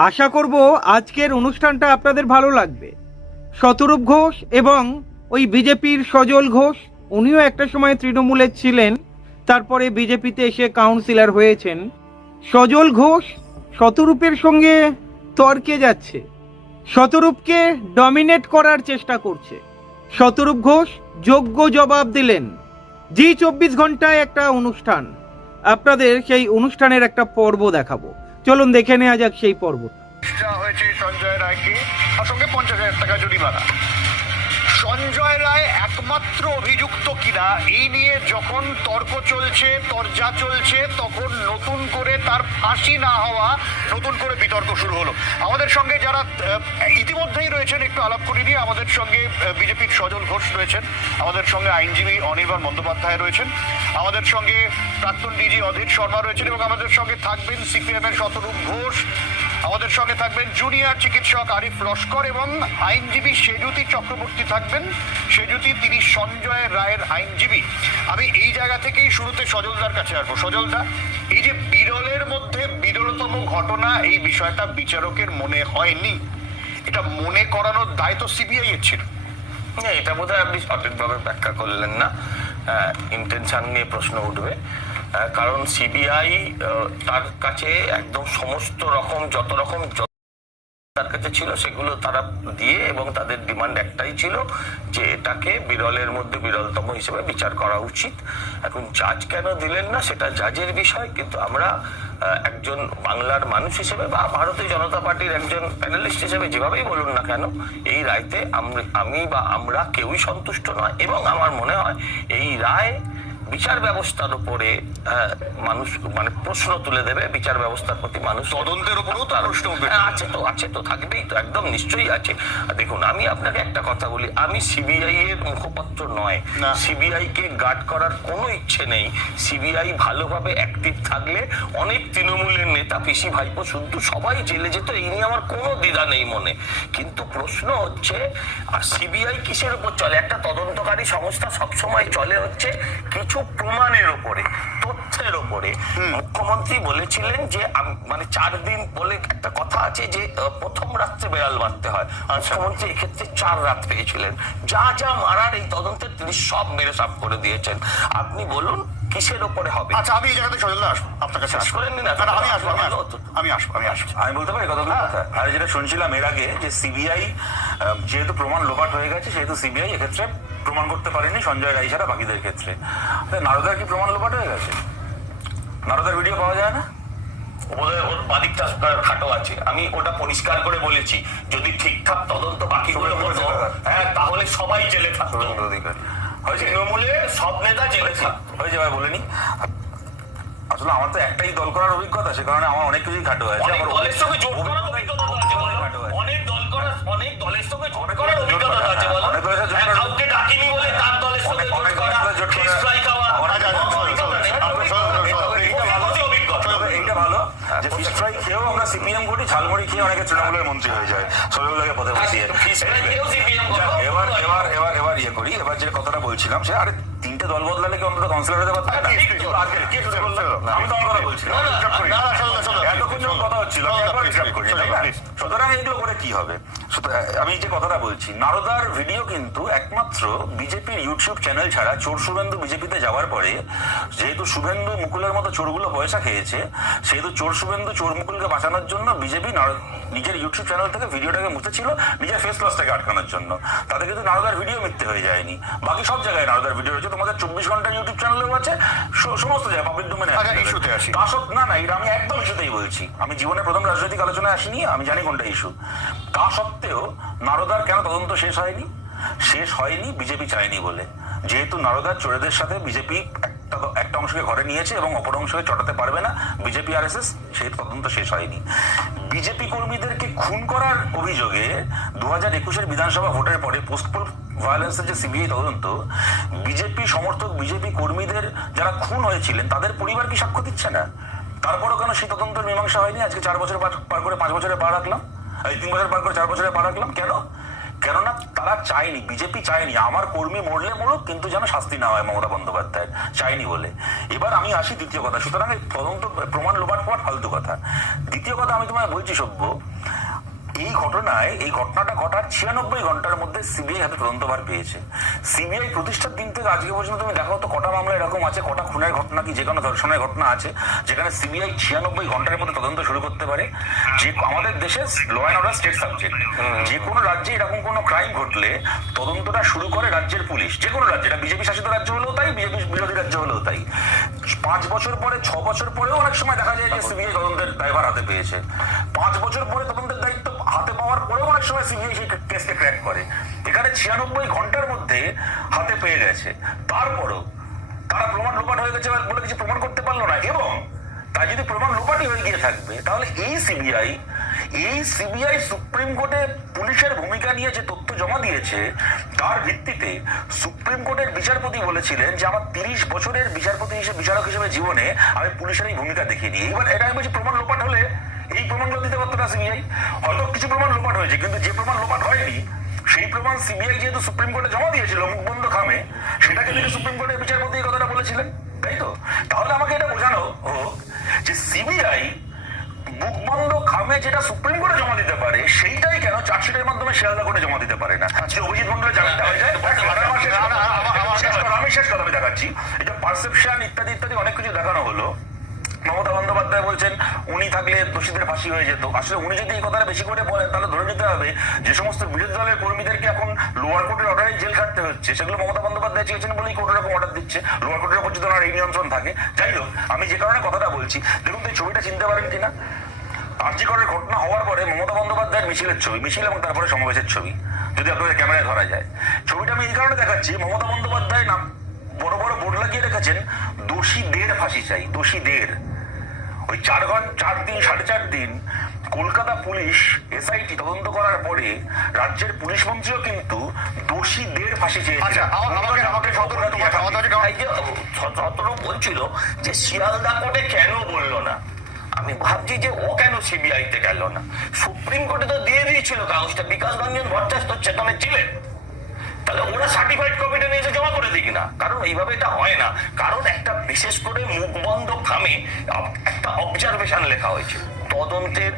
আশা করব আজকের অনুষ্ঠানটা আপনাদের ভালো লাগবে। শতরূপ ঘোষ এবং ওই বিজেপির সজল ঘোষ, উনিও একটা সময় তৃণমূলের ছিলেন, তারপরে বিজেপিতে এসে কাউন্সিলর হয়েছেন। সজল ঘোষ শতরূপের সঙ্গে তর্কে যাচ্ছে। শতরূপকে ডমিনেট করার চেষ্টা করছে। শতরূপ ঘোষ যোগ্য জবাব দিলেন। জি চব্বিশ ঘন্টায় একটা অনুষ্ঠান। আপনাদের সেই অনুষ্ঠানের একটা পর্ব দেখাবো। চলুন দেখে নেওয়া যাক সেই পর্ব দেওয়া হয়েছে সঞ্জয় রায়কে, আর সঙ্গে পঞ্চাশ হাজার টাকা জরিমানা। সঞ্জয় রায় একমাত্র অভিযুক্ত কিনা, এই নিয়ে যখন তর্ক চলছে, তরজা চলছে, তখন নতুন করে তার ফাঁসি না হওয়া, নতুন করে বিতর্ক শুরু হলো। আমাদের সঙ্গে যারা ইতিমধ্যেই রয়েছেন, একটু আলাপ করে নিয়ে আমাদের সঙ্গে বিজেপির সজল ঘোষ রয়েছেন। আমাদের সঙ্গে আইনজীবী অনির্বাণ বন্দ্যোপাধ্যায় রয়েছেন। আমাদের সঙ্গে প্রাক্তন ডিজি অধীর শর্মা রয়েছেন এবং আমাদের সঙ্গে থাকবেন সিপিএম এর শতরূপ ঘোষ। আমাদের সঙ্গে থাকবেন জুনিয়র চিকিৎসক আরিফ লস্কর এবং আইনজীবী সেজুতি চক্রবর্তী থাকবেন। সেজুতি তিনি সঞ্জয় রায়ের আইনজীবী। আমি এই জায়গা থেকেই শুরুতে সজলদার কাছে আসব। সজলদা এই যে বিরলের মধ্যে বিরলতম ঘটনা এই বিষয়টা বিচারকের মনে হয়নি? এটা মনে করানোর দায় তো সিবিআই এর ছিল। না, এটা বোধহয় আপনি সঠিকভাবে ব্যাখ্যা করলেন না। ইন্টেনশন নিয়ে প্রশ্ন উঠবে। কারণ সিবিআই তার কাছে একদম সমস্ত রকম, যত রকম তার কাছে ছিল, সেগুলো তারা দিয়ে এবং তাদের ডিমান্ড একটাই ছিল যে এটাকে বিরলের মধ্যে বিরলতম হিসেবে বিচার করা উচিত। এখন জাজ কেন দিলেন না, সেটা জাজের বিষয়, কিন্তু আমরা একজন বাংলার মানুষ হিসেবে বা ভারতীয় জনতা পার্টির একজন প্যানেলিস্ট হিসেবে যেভাবেই বলুন না কেন, এই রায়তে আমি বা আমরা কেউই সন্তুষ্ট নয় এবং আমার মনে হয় এই রায় বিচার ব্যবস্থার উপরে আহ, মানুষ মানে প্রশ্ন তুলে দেবে বিচার ব্যবস্থার প্রতি মানুষ। তদন্তের উপরেও তো প্রশ্ন উঠবে। হ্যাঁ, আছে তো আছে তো থাকবেই তো একদম নিশ্চয়ই আছে। আর দেখুন আমি আপনাকে একটা কথা বলি আমি সিবিআই এর মুখপাত্র নয়। সিবিআই কে গার্ড করার কোনো ইচ্ছে নেই। সিবিআই ভালোভাবে অ্যাক্টিভ থাকলে অনেক তৃণমূলের নেতা পিসি ভাইপো শুদ্ধ সবাই জেলে যেত এই নিয়ে আমার কোনো দ্বিধা নেই মনে। কিন্তু প্রশ্ন হচ্ছে আর সিবিআই কিসের উপর চলে? একটা তদন্তকারী সংস্থা সবসময় চলে হচ্ছে কিছু প্রমাণের উপরে তথ্যের উপরে। মুখ্যমন্ত্রী বলেছিলেন যে মানে চার দিন বলে একটা কথা আছে যে প্রথম রাত্রে বেড়াল মারতে হয়। মুখ্যমন্ত্রী এক্ষেত্রে চার রাত পেয়েছিলেন। যা যা মারার এই তদন্তে তিনি সব মেরে সাফ করে দিয়েছেন। আপনি বলুন কিসের ওপরে হবে? আচ্ছা আমি এই জায়গাতে সজলদা আসব আপনার কাছে শেষ আসব। করে নিন না। আমি আসব আমি আসব আমি আসব আমি আসব। আমি বলতে পারি কতগুলো কথা আর যেটা শুনছিলাম এর আগে যে সিবিআই যেহেতু প্রমাণ লোপাট হয়ে গেছে সেহেতু সিবিআই এক্ষেত্রে প্রমাণ করতে পারেনি সঞ্জয় রায় ছাড়া বাকিদের ক্ষেত্রে। নারদার কি প্রমাণ লোপাট হয়ে গেছে? নারদার ভিডিও পাওয়া যায় না? বোধহয় ওর বাদিকটা খাটো আছে। আমি ওটা পরিষ্কার করে বলেছি যদি ঠিকঠাক তদন্ত বাকিগুলো হতো হ্যাঁ তাহলে সবাই জেলে থাকতো। তৃণমূলের সব নেতা জেলে থাকতো। হয়েছে ভাই বলেনি আসলে আমার তো একটাই দল করার অভিজ্ঞতা সে কারণে আমার অনেক কিছুই খাটো হয়েছে অনেক আমার দলের সঙ্গে জোট করার অভিজ্ঞতা আছে। অনেক দল করার অনেক দলের সঙ্গে জোট করার অভিজ্ঞতা আছে বলো। অনেক দলের সাথে সিপিএম করি ঝালমুড়ি খেয়ে অনেকে তৃণমূলের মন্ত্রী হয়ে যায় সবাই পথে বসিয়ে এবার এবার এবার এবার ইয়ে করি এবার যে কথাটা বলছিলাম সে আরে তিনটে দল বদলালে কি অন্তত কাউন্সিলর হতে পারতো না ঠিক, ঠিক, আজকে কি শুরু করল? না, আমি তো কথা সজলদা, এতক্ষণ কথা হচ্ছিল। সুতরাং এগুলো করে কি হবে আমি যে কথাটা বলছি নারদার ভিডিও কিন্তু একমাত্র বিজেপির ইউটিউব চ্যানেল ছাড়া চোর শুভেন্দু বিজেপিতে যাওয়ার পরে যেহেতু শুভেন্দু মুকুলের মতো চোরগুলো পয়সা খেয়েছে সেহেতু চোর শুভেন্দু চোর মুকুলকে বাঁচানোর জন্য বিজেপি নিজের ইউটিউব চ্যানেল থেকে ভিডিওটাকে মুছেছিল নিজের ফেস লসটাকে আটকানোর জন্য। তাতে কিন্তু নারদার ভিডিও মিথ্যে হয়ে যায়নি। বাকি সব জায়গায় নারদার ভিডিও রয়েছে। তোমাদের চব্বিশ ঘণ্টা ইউটিউব চ্যানেলেও আছে সমস্ত জায়গায় পাবলিক ডোমেনে আচ্ছা। তা সত্ত্বেও না না এটা আমি একদম ইস্যুতেই বলছি। আমি জীবনে প্রথম রাজনৈতিক আলোচনায় আসিনি আমি জানি কোনটা ইস্যু তা সত্ত্বেও নারদার কেন তদন্ত শেষ হয়নি? শেষ হয়নি বিজেপি চায়নি বলে। যেহেতু নারদার চোরেদের সাথে বিজেপি একটা একটা অংশকে ঘরে নিয়েছে এবং অপর অংশকে চটাতে পারবে না, বিজেপি আর এস এস, সেই তদন্ত শেষ হয়নি। বিজেপি কর্মীদেরকে খুন করার অভিযোগে দু হাজার একুশের বিধানসভা ভোটের পরে পোস্টপোল ভায়োলেন্সের যে সিবিআই তদন্ত, বিজেপি সমর্থক বিজেপি কর্মীদের যারা খুন হয়েছিলেন, তাদের পরিবার কি সাক্ষ্য দিচ্ছে না? তারপরও কেন সেই তদন্তের মীমাংসা হয়নি? আজকে চার বছর পার করে পাঁচ বছরে পা রাখলাম। এই তিন বছর পার করে চার বছরে পা রাখলাম। কেন? কেননা তারা চায়নি, বিজেপি চায়নি। আমার কর্মী মরলে মরুক, কিন্তু যেন শাস্তি না হয় মমতা বন্দ্যোপাধ্যায় চাইনি বলে। এবার আমি আসি দ্বিতীয় কথা। সুতরাং তদন্ত, প্রমাণ লোপাট পর ফালতু কথা। দ্বিতীয় কথা আমি তোমায় বলছি সভ্য এই ঘটনায় এই ঘটনাটা ঘটার ছিয়ানব্বই ঘণ্টার মধ্যে সিবিআই হাতে তদন্তভার পেয়েছে। সিবিআই প্রতিষ্ঠার দিন থেকে আজকে পর্যন্ত তুমি দেখো তো কটা মামলা এরকম আছে কটা খুনের ঘটনা কি যে কোনো ধর্ষণের ঘটনা আছে যেখানে সিবিআই ছিয়ানব্বই ঘণ্টার মধ্যে তদন্ত শুরু করতে পারে। যে আমাদের দেশে law and order state subject যে কোনো রাজ্যে এরকম কোনো ক্রাইম ঘটলে তদন্তটা শুরু করে রাজ্যের পুলিশ যে কোনো রাজ্যে এটা বিজেপি শাসিত রাজ্য হলেও তাই বিজেপি বিরোধী রাজ্য হলেও তাই। পাঁচ বছর পরে ছ বছর পরেও অনেক সময় দেখা যায় যে সিবিআই তদন্তের দায়ভার হাতে পেয়েছে। পাঁচ বছর পরে তদন্তের দায়িত্ব হাতে পাওয়ার পরেও অনেক সময় সিবিআই সেই কেসকে ক্র্যাক করে। এখানে ছিয়ানব্বই ঘণ্টার মধ্যে হাতে পেয়ে গেছে। তারপরও তারা প্রমাণ লোপাট হয়ে গেছে বলে কিছু প্রমাণ করতে পারল না। এবং তাই যদি প্রমাণ লোপাটই হয়ে গিয়ে থাকবে, তাহলে এই সিবিআই এই সিবিআই সুপ্রিম কোর্টে পুলিশের ভূমিকা নিয়ে যে তথ্য জমা দিয়েছে, তার ভিত্তিতে সুপ্রিম কোর্টের বিচারপতি বলেছিলেন যে আমার তিরিশ বছরের বিচারপতি হিসেবে, বিচারক হিসেবে জীবনে আমি পুলিশের এই ভূমিকা দেখিনি। এবার এটা আমি বলছি প্রমাণ লোপাট হলে এই প্রমাণগুলো দিতে পারতো না সিবিআই হয়তো কিছু প্রমাণ লোপাট হয়েছে কিন্তু যে প্রমাণ লোপাট হয়নি সেই প্রমাণ সিবিআই যেহেতু সুপ্রিম কোর্টে জমা দিয়েছিল মুখ বন্ধ খামে সেটাকে তিনি সুপ্রিম কোর্টের বিচারপতি এই কথাটা বলেছিলেন তাই তো তাহলে আমাকে এটা বোঝানো হোক যে সিবিআই মুখ বন্ধ খামে যেটা সুপ্রিম কোর্টে জমা দিতে পারে সেইটাই কেন চার্জশিটের মাধ্যমে শিয়ালদা কোর্টে জমা দিতে পারে না যে অভিজিৎ মন্ডলের হয়ে যায় আমি শেষ কথা আমি দেখাচ্ছি এটা পারসেপশন ইত্যাদি ইত্যাদি অনেক কিছু দেখানো হলো বলছেন, উনি থাকলে দোষীদের ফাঁসি হয়ে যেত। আসলে উনি যদি এই কথাটা বেশি করে বলেন, তাহলে ধরে নিতে হবে যে সমস্ত বিরোধী দলের কর্মীদেরকে এখন লোয়ার কোর্টের অর্ডারে জেল খাটতে হচ্ছে। সেগুলো মমতা বন্দ্যোপাধ্যায় চেয়েছেন বলেই কোর্ট এরকম অর্ডার দিচ্ছে। লোয়ার কোর্টের উপর যদি ওনার এই নিয়ন্ত্রণ থাকে। যাই হোক, আমি যে কারণে কথাটা বলছি, দেখুন তো এই ছবিটা চিনতে পারেন কিনা? আর্যিকরের ঘটনা হওয়ার পরে মমতা বন্দ্যোপাধ্যায়ের মিছিলের ছবি, মিছিল এবং তারপরে সমাবেশের ছবি, যদি আপনাদের ক্যামেরায় ধরা যায়। ছবিটা আমি এই কারণে দেখাচ্ছি, মমতা বন্দ্যোপাধ্যায় নাম বড় বড় বোর্ড লাগিয়ে রেখেছেন, দোষীদের ফাঁসি চাই, দোষীদের। ওই চার ঘণ্টা চার দিন সাড়ে চার দিন কলকাতা পুলিশ এসআইটি তদন্ত করার পরে রাজ্যের পুলিশ মন্ত্রীও কিন্তু দোষীদের ফাঁসি আচ্ছা যে সতেরো বলছিল যে শিয়ালদা কোর্টে কেন বলল না? আমি ভাবছি যে ও কেন সিবিআই তে গেল না? সুপ্রিম কোর্টে তো দিয়ে দিয়েছিল কাগজটা। বিকাশ রঞ্জন ভট্টাচার্য চেতনে ছিলেন। তাহলে ওরা সার্টিফাইড কপিটা নিয়ে এসে জমা করে দিক না কারণ এইভাবে এটা হয় না। কারণ একটা বিশেষ করে মুখ বন্ধ খামে একটা অবজারভেশন লেখা হয়েছে। তদন্তের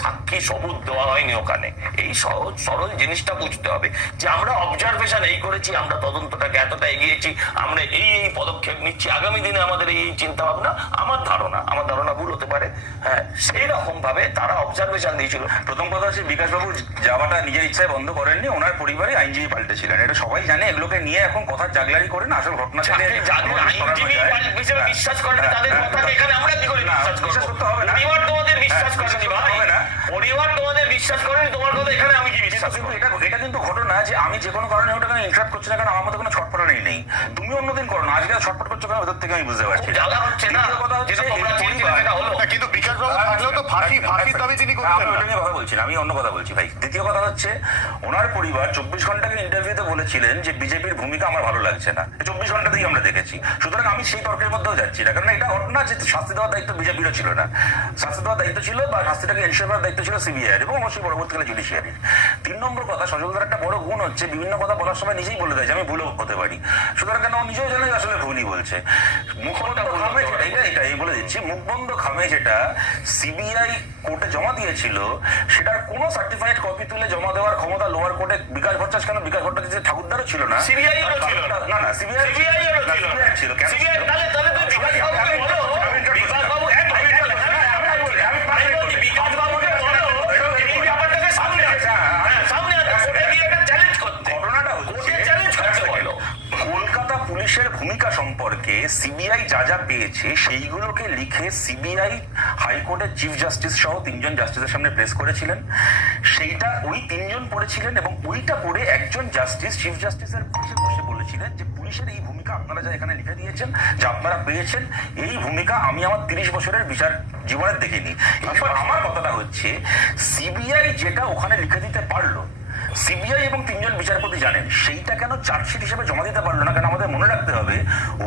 সাক্ষী সবুত দেওয়া হয়নি ওখানে। এই সহজ সরল জিনিসটা বুঝতে হবে যে আমরা অবজারভেশন এই করেছি আমরা তদন্তটাকে এতটা এগিয়েছি আমরা এই এই পদক্ষেপ নিচ্ছি। আগামী দিনে আমাদের এই চিন্তা ভাবনা আমার ধারণা আমার ধারণা ভুল হতে পারে। হ্যাঁ সেই রকম ভাবে তারা অবজারভেশন দিয়েছিল। প্রথম কথা হচ্ছে বিকাশবাবু যাওয়াটা নিজের ইচ্ছায় বন্ধ করেননি ওনার পরিবারে আইনজীবী পাল্টেছিলেন। এটা সবাই জানে এগুলোকে নিয়ে এখন কথা জাগলারি করে না আসল ঘটনা। হিসেবে বিশ্বাস করেন তাদের হ্যাঁ, কথাকে এখানে আমরা কি করে বিশ্বাস বিশ্বাস করব করতে হবে না। পরিবার তোমাদের বিশ্বাস হ্যাঁ, করেনি বিশ্বাস ভাই করতে হবে না। পরিবার তোমাদের বিশ্বাস করেনি তোমার কথা এখানে আমি কি বিশ্বাস এটা এটা কিন্তু ঘটনা যে আমি যে কোনো কারণে ওটা ইন্টারাপ্ট করছি না কারণ আমার মধ্যে কোনো ছটপটানি নেই। তুমি অন্যদিন করো না আজকে ছটপট ভেতর থেকে আমি বুঝতে পারছি। জ্বালা হচ্ছে না? কথা হচ্ছে যেটা তোমরা এই চেয়েছিলে পরিবার- সেটা হলো। না, কিন্তু বিকাশবাবু থাকলেও তো ফাঁসি ফাঁসির দাবি তিনি আমি ওটা নিয়ে কথা বলছি না, আমি অন্য কথা বলছি ভাই। দ্বিতীয় কথা হচ্ছে ওনার পরিবার চব্বিশ ঘন্টাকে ইন্টারভিউতে বলেছিলেন যে বিজেপির ভূমিকা আমার ভালো লাগছে না। চব্বিশ ঘন্টাতেই আমরা দেখেছি। সুতরাং আমি সেই তর্কের মধ্যেও যাচ্ছি না। কারণ এটা ঘটনা যে শাস্তি দেওয়ার দায়িত্ব বিজেপিরও ছিল না। শাস্তি দেওয়ার দায়িত্ব ছিল বা শাস্তিটাকে এনশিওর করার দায়িত্ব ছিল সিবিআই এবং অবশ্যই পরবর্তীকালে জুডিশিয়ারির তিন নম্বর কথা সজলদার একটা বড় গুণ হচ্ছে বিভিন্ন কথা বলার সময় নিজেই বলে দেয় যে আমি ভুলও হতে পারি। সুতরাং কেন নিজেও জানে আসলে ভুলই বলছে। মুখবন্ধ খামে যেটা এটা এটা এই বলে দিচ্ছি। মুখবন্ধ খামে যেটা সিবিআই কোর্টে জমা দিয়েছিল। সেটার কোনো সার্টিফাইড কপি তুলে জমা দেওয়ার ক্ষমতা লোয়ার কোর্টে বিকাশ ভট্টাচ কেন? বিকাশ ভট্টাচার্য ঠাকুরদারও ছিল না। সিবিআই ছিল। না। না সিবিআই ছিল। ছিল। তাহলে তাহলে তুই বিকাশ বাবুকে বলো বিকাশ বাবু এক মিনিট আমি বলছি বিকাশ বাবুকে বলো এই ব্যাপারটাকে সামনে আসে হ্যাঁ সামনে আসে কোর্টে গিয়ে এটা চ্যালেঞ্জ করতে ঘটনাটা হচ্ছে কোর্টে চ্যালেঞ্জ করতে বলো কলকাতা পুলিশের ভূমিকা সম্পর্কে সিবিআই যা যা পেয়েছে, সেইগুলোকে লিখে সিবিআই হাইকোর্টের চিফ জাস্টিস সহ তিনজন জাস্টিসের সামনে প্রেস করেছিলেন। সেইটা ওই তিনজন পড়েছিলেন এবং ওইটা পড়ে একজন জাস্টিস চিফ জাস্টিসের পাশে বসে বলেছিলেন যে, পুলিশের এই ভূমিকা আপনারা যা এখানে লিখে দিয়েছেন, যা আপনারা পেয়েছেন, এই ভূমিকা আমি আমার তিরিশ বছরের বিচার জীবনে দেখিনি। আমার কথাটা হচ্ছে সিবিআই যেটা ওখানে লিখে দিতে পারল সিবিআই এবং তিনজন বিচারপতি জানেন, সেইটা কেন চার্জশিট হিসেবে জমা দিতে পারল না? কেন আমাদের মনে রাখতে হবে,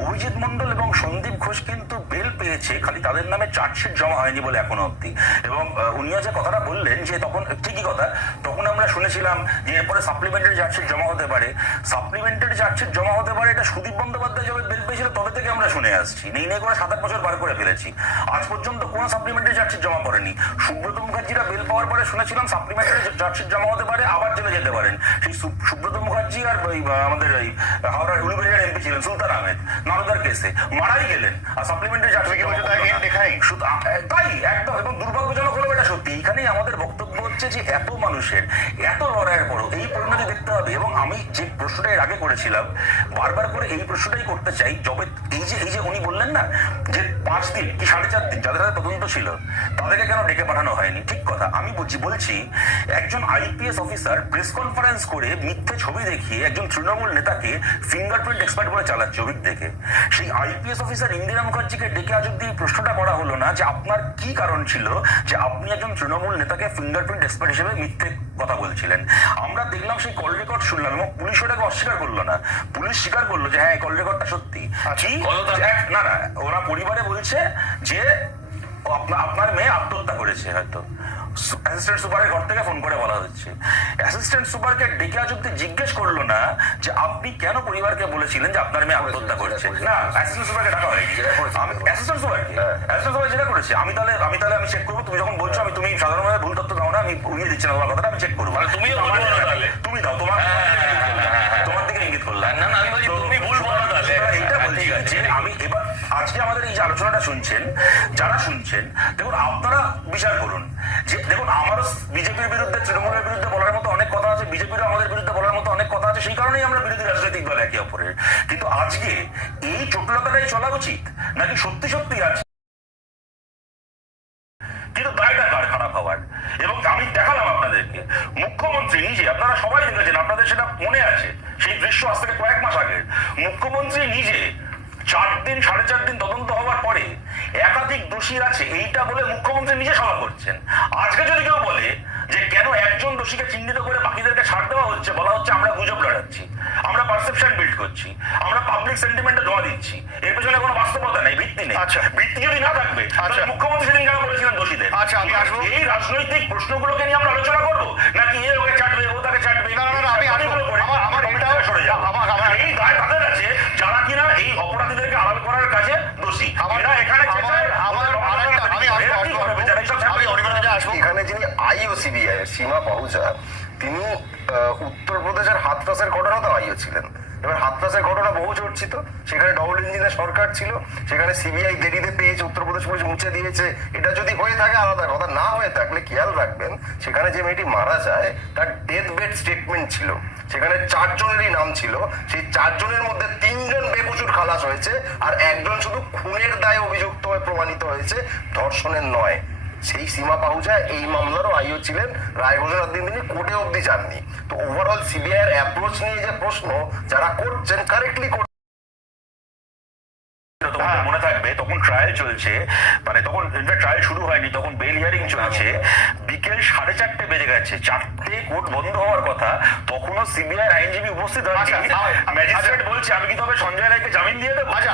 অভিজিৎ মন্ডল এবং সন্দীপ ঘোষ কিন্তু বেল পেয়েছে, খালি তাদের নামে চার্জশিট জমা হয়নি বলে এখনও অব্দি এবং উনিও যে কথাটা বললেন যে তখন, ঠিকই কথা, তখন আমরা শুনেছিলাম যে এরপরে সাপ্লিমেন্টারি চার্জশিট জমা হতে পারে। সাপ্লিমেন্টারি চার্জশিট জমা হতে পারে, এটা সুদীপ বন্দ্যোপাধ্যায় যবে বেল পেয়েছিল, তবে থেকে আমরা শুনে আসছি। নেই নেই করে সাত, আট বছর পার করে ফেলেছি। আজ পর্যন্ত কোনো সাপ্লিমেন্টারি চার্জশিট জমা করেনি। সুব্রত মুখার্জিরা বেল পাওয়ার পরে শুনেছিলাম সাপ্লিমেন্টারি চার্জশিট জমা হতে পারে, আবার জেলে যেতে পারেন। সেই সুব্রত মুখার্জি আর আমাদের ওই হাওড়ার উলুবেড়িয়ার এমপি ছিলেন সুলতান আহমেদ নারদার কেসে মারাই গেলেন। আর সাপ্লিমেন্টারি? তাই একদম। এবং দুর্ভাগ্যজনক হলো এটা সত্যি। এইখানেই আমাদের বক্তব্য হচ্ছে যে এত মানুষের এত লড়াইয়ের পরও এই পরিণতি দেখতে হবে এবং আমি যে প্রশ্নটা এর আগে করেছিলাম বারবার করে এই প্রশ্নটাই করতে চাই যবে এই যে এই যে উনি বললেন না যে পাঁচ দিন কি সাড়ে চার দিন, যাদের হাতে তদন্ত ছিল, তাদেরকে কেন ডেকে পাঠানো হয়নি? ঠিক কথা। আমি বলছি বলছি, একজন আইপিএস অফিসার প্রেস কনফারেন্স করে মিথ্যে ছবি দেখিয়ে একজন তৃণমূল নেতাকে ফিঙ্গারপ্রিন্ট এক্সপার্ট বলে চালাচ্ছে দেখে সেই আইপিএস অফিসার ইন্দিরা মুখার্জিকে ডেকে আজ অব্দি প্রশ্নটা করা হলো না যে আপনার কি কারণ ছিল যে আপনি একজন তৃণমূল নেতাকে ফিঙ্গারপ্রিন্ট এক্সপার্ট হিসেবে মিথ্যে কথা বলছিলেন। আমরা দেখলাম সেই কল রেকর্ড শুনলাম এবং পুলিশ ওটাকে অস্বীকার করল না। পুলিশ স্বীকার করল যে হ্যাঁ কল রেকর্ডটা সত্যি। কি? কতটা? না না ওরা পরিবারে বলছে যে আপনার মেয়ে আত্মহত্যা করেছে হয়তো। অ্যাসিস্ট্যান্ট সুপারের ঘর থেকে ফোন করে বলা হচ্ছে। অ্যাসিস্ট্যান্ট সুপারকে ডেকে আজ অব্দি জিজ্ঞেস করল না যে আপনি কেন পরিবারকে বলেছিলেন যে আপনার মেয়ে আত্মহত্যা করেছে? না অ্যাসিস্ট্যান্ট সুপারকে ডাকা হয়নি। আমি অ্যাসিস্ট্যান্ট সুপারকে অ্যাসিস্ট্যান্ট সুপার যেটা করেছে? আমি তাহলে আমি তাহলে আমি চেক করব। তুমি যখন বলছো আমি তুমি সাধারণভাবে ভুল তথ্য দাও না আমি উড়িয়ে দিচ্ছি না তোমার কথাটা আমি চেক করব। মানে তাহলে। তুমি দাও তোমার হ্যাঁ, তোমার দিকে ইঙ্গিত করলাম। না, না, আমি তুমি ভুল বলো তাহলে। হ্যাঁ, বলছি ঠিক আছে, যে আমি এবার আজকে আমাদের এই যে আলোচনাটা শুনছেন যারা শুনছেন দেখুন আপনারা বিচার করুন। দেখুন, আমারও বিজেপির বিরুদ্ধে, তৃণমূলের বিরুদ্ধে বলার মতো অনেক কথা আছে, বিজেপিরও আমাদের বিরুদ্ধে বলার মতো অনেক কথা আছে, সেই কারণেই আমরা বিরোধী রাজনৈতিক দল একে অপরের। কিন্তু আজকে এই চটলতাটাই চলা উচিত? নাকি সত্যি সত্যি আছে কিন্তু দায়টা কার খারাপ হওয়ার? এবং আমি দেখালাম আপনাদেরকে, মুখ্যমন্ত্রী নিজে, আপনারা সবাই দেখেছেন, আপনাদের সেটা মনে আছে, সেই দৃশ্য আজ থেকে কয়েক মাস আগের মুখ্যমন্ত্রী নিজে চার দিন সাড়ে চার দিন তদন্ত হওয়ার পরে একাধিক দোষী আছে এইটা বলে মুখ্যমন্ত্রী নিজে সভা করছেন আজকে যদি কেউ বলে যে কেন একজন দোষীকে চিহ্নিত করে বাকিদেরকে ছাড় দেওয়া হচ্ছে বলা হচ্ছে আমরা গুজব লড়াচ্ছি আমরা পারসেপশন বিল্ড করছি আমরা পাবলিক সেন্টিমেন্টে জমা দিচ্ছি এর পেছনে কোনো বাস্তবতা নেই ভিত্তি নেই আচ্ছা। ভিত্তি যদি না থাকবে আচ্ছা। মুখ্যমন্ত্রী সেদিন কেন বলেছিলেন দোষীদের আচ্ছা। এই রাজনৈতিক প্রশ্নগুলোকে নিয়ে আমরা আলোচনা করব নাকি এ ওকে চাটবে ও তাকে চাটবে না, না, আমি। আমার- আমার উল্টা- সরে যাব আমার- আমার- এই দায় আমি অনিমের কাছে আসব। এখানে যিনি আইও সীমা পাহুজা তিনি উত্তরপ্রদেশের হাতরাসের ঘটনা তো আইও ছিলেন। এবার হাতরাসের ঘটনা বহু চর্চিত সেখানে ডবল ইঞ্জিনের সরকার ছিল। সেখানে সিবিআই দেরিতে পেয়েছে উত্তরপ্রদেশ পুলিশ মুছে দিয়েছে। এটা যদি হয়ে থাকে আলাদা কথা। না হয়ে থাকলে খেয়াল রাখবেন সেখানে যে মেয়েটি মারা যায় তার ডেথ বেড স্টেটমেন্ট ছিল। সেখানে চারজনেরই নাম ছিল। সেই চারজনের মধ্যে তিনজন বেকসুর খালাস হয়েছে, আর একজন শুধু খুনের দায়ে অভিযুক্ত হয়ে প্রমাণিত হয়েছে, ধর্ষণের নয়। সেই সীমা পাহুজা এই মামলারও আইও ছিলেন, রায় ঘোষণার তিনি কোর্টে অব্দি যাননি। তো ওভারঅল সিবিআই এর অ্যাপ্রোচ নিয়ে যে প্রশ্ন, যারা করছেন কারেক্টলি থাকবে তখন ট্রায়াল চলছে। মানে তখন ট্রায়াল শুরু হয়নি তখন বেল হিয়ারিং চলছে। বিকেল সাড়ে চারটে বেজে গেছে চারটে কোর্ট বন্ধ হওয়ার কথা তখনও সিবিআই আইনজীবী উপস্থিত হয়েছে হয়নি আচ্ছা। ম্যাজিস্ট্রেট বলছে আমি কি তবে সঞ্জয় রায়কে জামিন দিয়ে দেবো? আচ্ছা